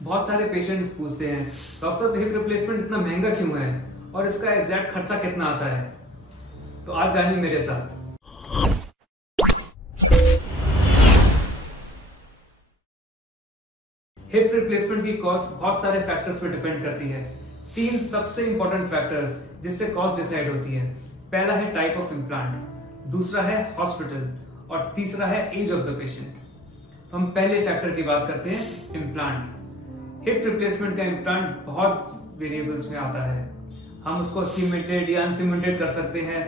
बहुत सारे पेशेंट्स पूछते हैं, डॉक्टर साहब हिप रिप्लेसमेंट इतना महंगा क्यों है और इसका एग्जैक्ट खर्चा कितना आता है। तो आज जानिए मेरे साथ। हिप रिप्लेसमेंट की कॉस्ट बहुत सारे फैक्टर्स पर डिपेंड करती है। 3 सबसे इंपॉर्टेंट फैक्टर्स जिससे कॉस्ट डिसाइड होती है। पहला है टाइप ऑफ इम्प्लांट, दूसरा है हॉस्पिटल और तीसरा है एज ऑफ द पेशेंट। तो हम पहले फैक्टर की बात करते हैं, इम्प्लांट। हिप रिप्लेसमेंट का इम्प्लांट बहुत वेरिएबल्स में आता है। हम उसको सीमेंटेड या अनसीमेंटेड कर सकते हैं,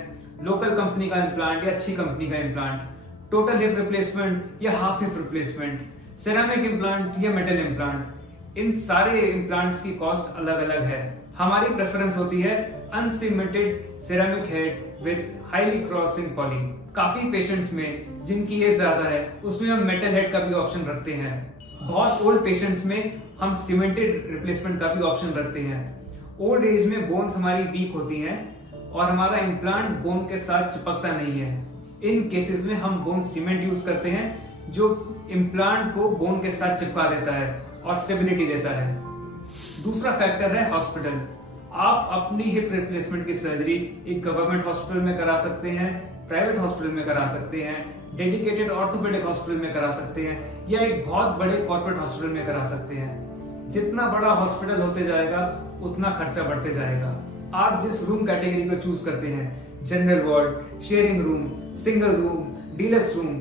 लोकल कंपनी का इम्प्लांट या अच्छी कंपनी का इम्प्लांट, टोटल हिप रिप्लेसमेंट या half hip replacement, ceramic implant या मेटल इम्प्लांट। इन सारे इम्प्लांट्स की कॉस्ट अलग अलग है। हमारी प्रेफरेंस होती है uncemented ceramic head with highly crossing poly. काफी पेशेंट्स में जिनकी एज ज्यादा है उसमें हम मेटल हेड का भी ऑप्शन रखते हैं। बहुत ओल्ड पेशेंट्स में हम सीमेंटेड रिप्लेसमेंट का भी ऑप्शन रखते हैं। ओल्ड एज में बोन्स हमारी वीक होती हैं और हमारा इम्प्लांट बोन के साथ चिपकता नहीं है। इन केसेस में हम बोन सीमेंट यूज करते हैं जो इम्प्लांट को बोन के साथ चिपका देता है और स्टेबिलिटी देता है। दूसरा फैक्टर है हॉस्पिटल। आप अपनी हिप रिप्लेसमेंट की सर्जरी एक गवर्नमेंट हॉस्पिटल में करा सकते हैं, प्राइवेट हॉस्पिटल में करा सकते हैं, डेडिकेटेड ऑर्थोपेडिक हॉस्पिटल में करा सकते हैं या एक बहुत बड़े कॉर्पोरेट हॉस्पिटल में करा सकते हैं। जितना बड़ा हॉस्पिटल होते जाएगा उतना खर्चा बढ़ते जाएगा। आप जिस रूम कैटेगरी को चूज करते हैं, general ward, sharing room, single room, deluxe room,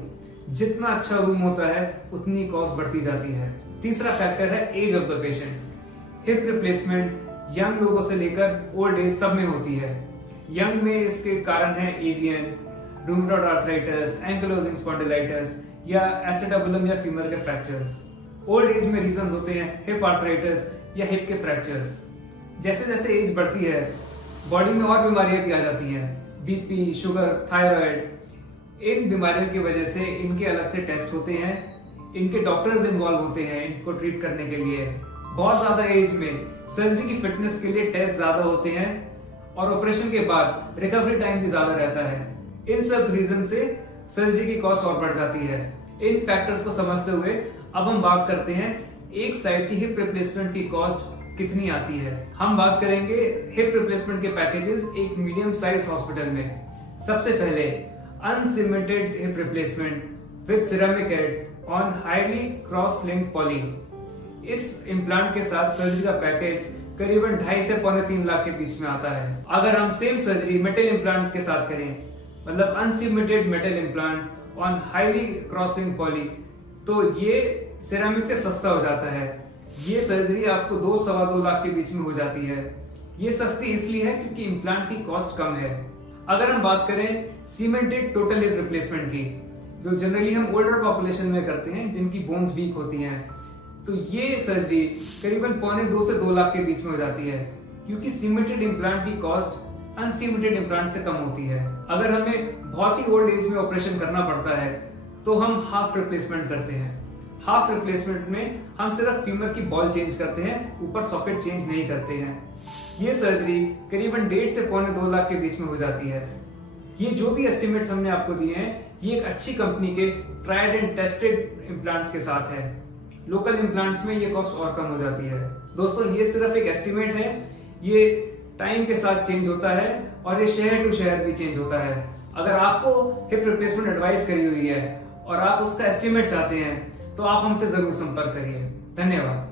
जितना अच्छा रूम होता है उतनी कॉस्ट बढ़ती जाती है। तीसरा फैक्टर है age of the patient. Hip replacement young लोगों से लेकर ओल्ड एज सब में होती है। यंग में इसके कारण है avian, rheumatoid arthritis, ankylosing spondylitis या एसिटाबुलम या फीमर के फ्रैक्चर्स। ओल्ड एज में रीजंस होते हैं हिप आर्थराइटिस या हिप के फ्रैक्चर्स। जैसे जैसे एज बढ़ती है बॉडी में और बीमारियां भी आ जाती हैं, बीपी, शुगर, थायराइड। इन बीमारियों की वजह से इनके अलग से टेस्ट होते हैं, इनके डॉक्टर्स इन्वॉल्व होते हैं इनको ट्रीट करने के लिए। बहुत ज्यादा एज में सर्जरी की फिटनेस के लिए टेस्ट ज्यादा होते हैं और ऑपरेशन के बाद रिकवरी टाइम भी ज्यादा रहता है। इन सब रीजन से सर्जरी की कॉस्ट और बढ़ जाती है। इन फैक्टर्स को समझते हुए अब हम बात करते हैं एक साइड की हिप रिप्लेसमेंट की कॉस्ट कितनी आती है। हम बात करेंगे हिप रिप्लेसमेंट के पैकेजेस एक मीडियम साइज हॉस्पिटल में। सबसे पहले uncemented hip replacement with ceramic head on highly cross linked poly. इस इम्प्लांट के साथ सर्जरी का पैकेज करीबन 2.5 से 3 लाख के बीच में आता है। अगर हम सेम सर्जरी मेटल इम्प्लांट के साथ करें, मतलब uncemented metal implant on highly cross linked poly, तो ये सिरेमिक से सस्ता हो जाता है। ये सर्जरी आपको 2-2.25 लाख के बीच में हो जाती है। ये सस्ती इसलिए है क्योंकि इम्प्लांट की कॉस्ट कम है। अगर हम बात करें सीमेंटेड टोटल हिप रिप्लेसमेंट की, जो जनरली हम ओल्डर पॉपुलेशन में करते हैं जिनकी बोन्स वीक होती हैं, तो ये सर्जरी करीबन 1.25 से 2 लाख के बीच में हो जाती है क्योंकि सीमेंटेड इम्प्लांट की कॉस्ट अनसीमेंटेड इम्प्लांट से कम होती है। अगर हमें बहुत ही ओल्ड एज में ऑपरेशन करना पड़ता है तो हम हाफ रिप्लेसमेंट करते हैं। हाफ रिप्लेसमेंट में हम सिर्फ फीमर की बॉल चेंज करते हैं, ऊपर सॉकेट चेंज नहीं करते हैं। ये सर्जरी करीबन 1.5 से 2.25 लाख के बीच में हो जाती है। ये जो भी एस्टिमेट्स हमने आपको दिए हैं ये एक अच्छी कंपनी के ट्राइड एंड टेस्टेड इम्प्लांट्स के साथ है। लोकल इम्प्लांट्स में ये कॉस्ट और कम हो जाती है। दोस्तों ये सिर्फ एक एस्टिमेट है, ये टाइम के साथ चेंज होता है और ये शहर टू शहर भी चेंज होता है। अगर आपको हिप रिप्लेसमेंट एडवाइस करी हुई है और आप उसका एस्टिमेट चाहते हैं तो आप हमसे जरूर संपर्क करिए। धन्यवाद।